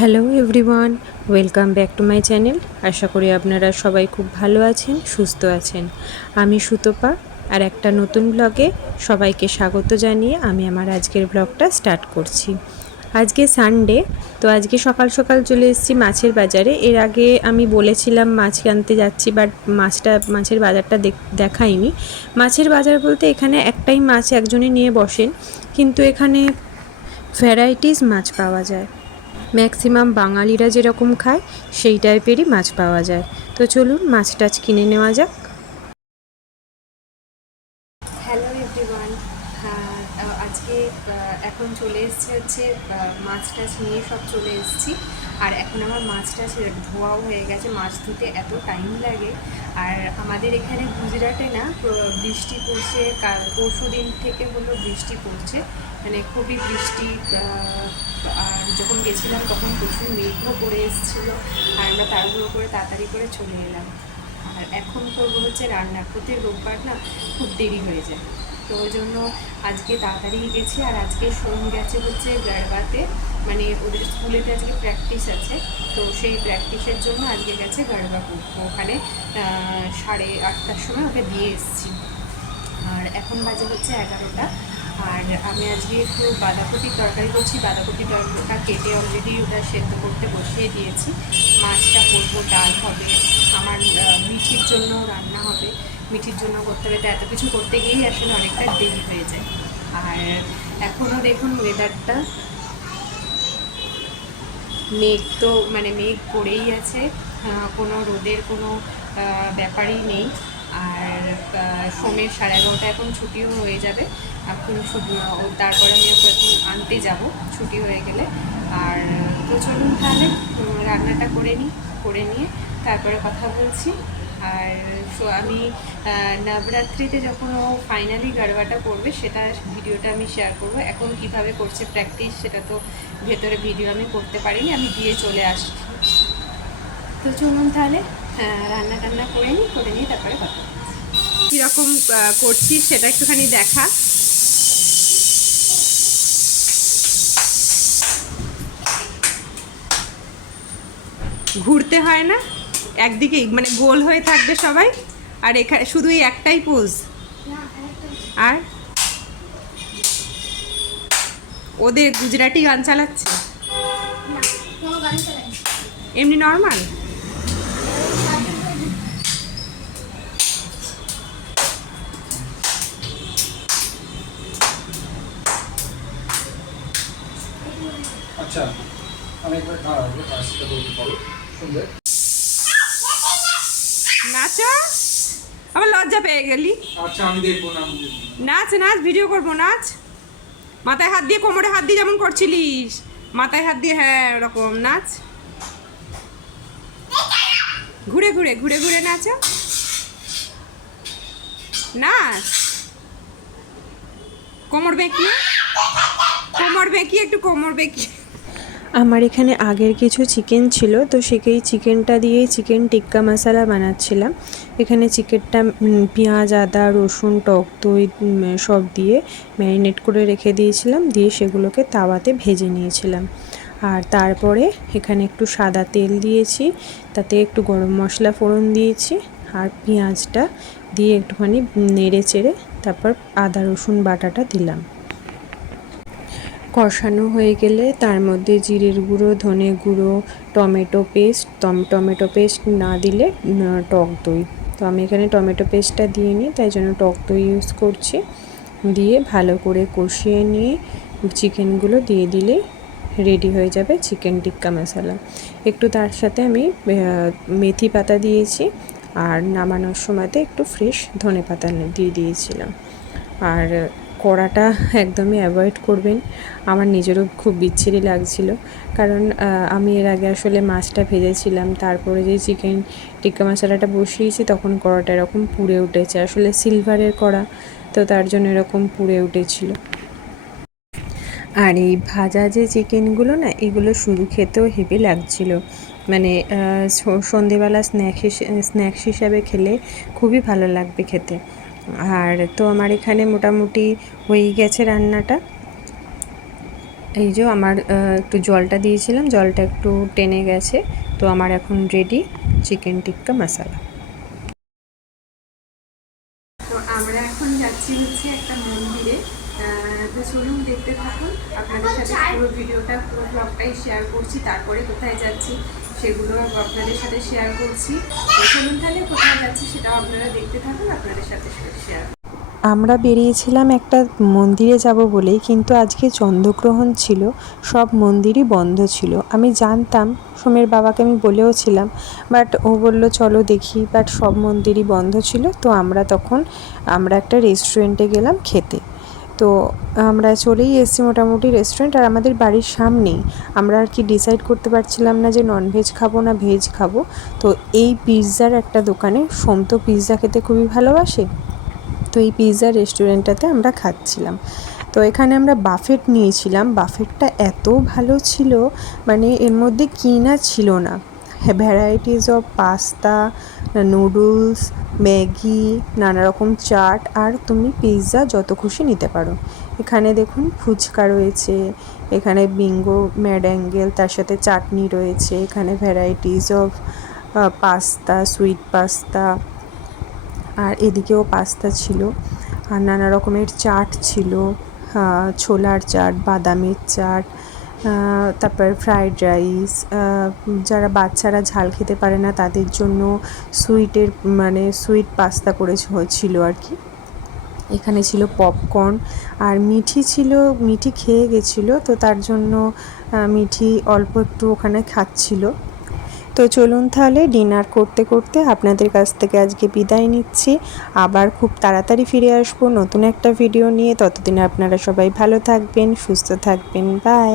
Hello everyone, welcome back to my channel. আশা করি আপনারা সবাই খুব ভালো আছেন, সুস্থ আছেন। আমি সুতপা, আর একটা নতুন ব্লগে সবাইকে স্বাগত জানিয়ে আমি আমার আজকের ব্লগটা স্টার্ট করছি। আজকে সানডে, তো আজকে সকাল সকাল চলে এসেছি মাছের বাজারে। এর আগে আমি বলেছিলাম মাছ আনতে যাচ্ছি, বাট মাছের বাজারটা দেখাইনি। মাছের বাজার বলতে এখানে একটাই মাছ একজনই নিয়ে বসেন, কিন্তু এখানে ভ্যারাইটিস মাছ পাওয়া যায়। ম্যাক্সিমাম বাঙালিরা যেরকম খায় সেই টাইপেরই মাছ পাওয়া যায়। তো চলুন মাছ টাছ কিনে নেওয়া যাক। হ্যালো এভরিওয়ান, আজকে এখন চলে এসেছি হচ্ছে মাছ টাছ নিয়ে সব চলে এসেছি। আর এখন আমার মাছ টাছ ধোয়াও হয়ে গেছে। মাছ ধুতে এত টাইম লাগে। আর আমাদের এখানে গুজরাটে না বৃষ্টি পড়ছে, পরশু দিন থেকে হলো বৃষ্টি পড়ছে, মানে খুবই বৃষ্টি। আর যখন গেছিলাম তখন প্রচুর মেঘও পড়ে এসেছিলো, আর আমরা তাড়াহুড়ো করে তাড়াতাড়ি করে চলে এলাম। আর এখন করবো হচ্ছে রান্না। প্রতি রোববার না খুব দেরি হয়ে যায়, তো ওই জন্য আজকে তাড়াতাড়ি গেছি। আর আজকে সোম গেছে হচ্ছে গারবাতে, মানে ওদের স্কুলেতে আজকে প্র্যাকটিস আছে, তো সেই প্র্যাকটিসের জন্য আজকে গেছে গারবা করতে। ওখানে 8:30টার সময় ওকে দিয়ে এসেছি। আর এখন বাজে হচ্ছে 11টা। আর আমি আজকে একটু বাঁধাকপির তরকারি করছি। বাঁধাকপির তরকারিটা কেটে অলরেডি ওটা সেদ্ধ করতে বসিয়ে দিয়েছি। মাছটা করবো, ডাল হবে, আমার মিঠির জন্য রান্না হবে, মিঠির জন্য করতে হবে। তো এত কিছু করতে গিয়েই আসলে অনেকটা দেরি হয়ে যায়। আর এখনও দেখুন ওয়েদারটা, মেঘ তো মানে মেঘ পড়েই আছে, কোনো রোদের কোনো ব্যাপারই নেই। আর সোমের 11:30 এখন ছুটিও হয়ে যাবে। এখন তারপরে আমি ওকে এখন আনতে যাব ছুটি হয়ে গেলে। আর তো চলুন তাহলে রান্নাটা করে নিয়ে তারপরে কথা বলছি। আর আমি নবরাত্রিতে যখন ও ফাইনালি গারবাটা করবে সেটা ভিডিওটা আমি শেয়ার করব। এখন কিভাবে করছে প্র্যাকটিস সেটা তো ভেতরে ভিডিও আমি করতে পারিনি, আমি দিয়ে চলে আসছি। তো চলুন তাহলে রান্না করে নিয়ে তারপরে কথা কীরকম করছি সেটা একটুখানি দেখা। ঘুরতে হয় না, একদিকেই মানে গোল হয়ে থাকবে সবাই। আর এখানে শুধু এই একটাই পোজ। আর ওদের গুজরাটি গান চালাচ্ছে, এমনি নর্মাল। আচ্ছা, আমি একবার দাঁড়াবো, কাজটা বলতে পারো শুনবে। নাচো, আবার লজ্জা পেয়ে গেলি। আচ্ছা আমি দেখবো না। নাচ নাচ, ভিডিও করবো, নাচ। মাথায় হাত দিয়ে, কোমরে হাত দিয়ে যেমন করছিলিস, মাথায় হাত দিয়ে, হ্যাঁ ওরকম নাচ। ঘুরে ঘুরে ঘুরে ঘুরে নাচো, নাচ। কোমর বেঁকিয়ে, কোমর বেঁকিয়ে, একটু কোমর বেঁকিয়ে। আমার এখানে আগের কিছু চিকেন ছিল, তো সেই চিকেনটা দিয়েই চিকেন টিক্কা মশলা বানাচ্ছিলাম। এখানে চিকেনটা পেঁয়াজ, আদা, রসুন, টক দই সব দিয়ে ম্যারিনেট করে রেখে দিয়েছিলাম, দিয়ে সেগুলোকে তাওয়াতে ভেজে নিয়েছিলাম। আর তারপরে এখানে একটু সাদা তেল দিয়েছি, তাতে একটু গরম মশলা ফোড়ন দিয়েছি, আর পেঁয়াজটা দিয়ে একটুখানি নেড়ে চেড়ে তারপর আদা রসুন বাটাটা দিলাম। কষানো হয়ে গেলে তার মধ্যে জিরের গুঁড়ো, ধনে গুঁড়ো, টমেটো পেস্ট না দিলে টক দই। তো আমি এখানে টমেটো পেস্টটা দিয়ে নিই, তাই জন্য টক দই ইউজ করছি। দিয়ে ভালো করে কষিয়ে নিয়ে চিকেনগুলো দিয়ে দিলেই রেডি হয়ে যাবে চিকেন টিক্কা মশলা। একটু তার সাথে আমি মেথি পাতা দিয়েছি, আর নামানোর সময়তে একটু ফ্রেশ ধনে পাতা দিয়ে দিয়েছিলাম। আর কড়াটা একদমই অ্যাভয়েড করবেন। আমার নিজেরও খুব বিচ্ছিরি লাগছিল, কারণ আমি এর আগে আসলে মাছটা ভেজেছিলাম, তারপরে যে চিকেন টিক্কা মশলাটা বসিয়েছি তখন কড়াটা এরকম পুড়ে উঠেছে। আসলে সিলভারের কড়া, তো তার জন্য এরকম পুড়ে উঠেছিল। আর এই ভাজা যে চিকেনগুলো না, এগুলো শুধু খেতেও হেভি লাগছিল, মানে সন্ধেবেলা স্ন্যাক্স হিসাবে খেলে খুবই ভালো লাগবে খেতে। আর তো আমার এখানে মোটামুটি হয়ে গেছে রান্নাটা। এই যে আমার একটু জলটা দিয়েছিলাম, জলটা একটু টেনে গেছে। তো আমার এখন রেডি চিকেন টিক্কা মশালা। তো আমরা এখন যাচ্ছি হচ্ছে একটা মন্দিরে। তো চলুন দেখতে থাকুন, আপনাদের সাথে পুরো ভিডিওটা পুরো ব্লগটাই শেয়ার করছি, তারপরে কোথায় যাচ্ছি সেগুলো আপনাদের সাথে শেয়ার করছি। তো চলুন তাহলে কোথায় যাচ্ছি সেটাও আপনারা দেখতে থাকুন, আপনাদের সাথে শেয়ার। আমরা বেরিয়েছিলাম একটা মন্দিরে যাব বলেই, কিন্তু আজকে চন্দ্রগ্রহণ ছিল, সব মন্দিরই বন্ধ ছিল। আমি জানতাম, সোমের বাবাকে আমি বলেও ছিলাম, বাট ও বলল চলো দেখি, বাট সব মন্দিরই বন্ধ ছিল। তো আমরা একটা রেস্টুরেন্টে গেলাম খেতে। তো আমরা চলেই এসেছি মোটামুটি রেস্টুরেন্ট, আর আমাদের বাড়ির সামনেই। আমরা আর কি ডিসাইড করতে পারছিলাম না যে ননভেজ খাবো না ভেজ খাবো। তো এই পিৎজার একটা দোকানে, সোম তো পিৎজা খেতে খুবই ভালোবাসে, তো এই পিৎজা রেস্টুরেন্টটাতে আমরা খাচ্ছিলাম। তো এখানে আমরা বাফেট নিয়েছিলাম, বাফেটটা এত ভালো ছিল, মানে এর মধ্যে কী না ছিল না, varieties of pasta, noodles, Maggi, নানা রকম চাট, আর তুমি পিৎজা যত খুশি নিতে পারো। এখানে দেখুন ফুচকা রয়েছে, এখানে বিঙ্গো ম্যাড্যাঙ্গেল, তার সাথে চাটনি রয়েছে, এখানে varieties of pasta, sweet pasta, আর এদিকেও পাস্তা ছিল, আর নানা রকমের চাট ছিল, ছোলার চাট, বাদামের চাট, তারপর ফ্রায়েড রাইস, যারা বাচ্চারা ঝাল খেতে পারে না তাদের জন্য সুইট পাস্তা ছিল আর কি। এখানে ছিল পপকর্ন, আর মিঠি খেয়ে গেছিলো, তো তার জন্য মিঠি অল্প একটু ওখানে খাচ্ছিল। তো চলুন তাহলে ডিনার করতে করতে আপনাদের কাছ থেকে আজকে বিদায় নিচ্ছি। আবার খুব তাড়াতাড়ি ফিরে আসবো নতুন একটা ভিডিও নিয়ে। ততদিন আপনারা সবাই ভালো থাকবেন, সুস্থ থাকবেন, বাই।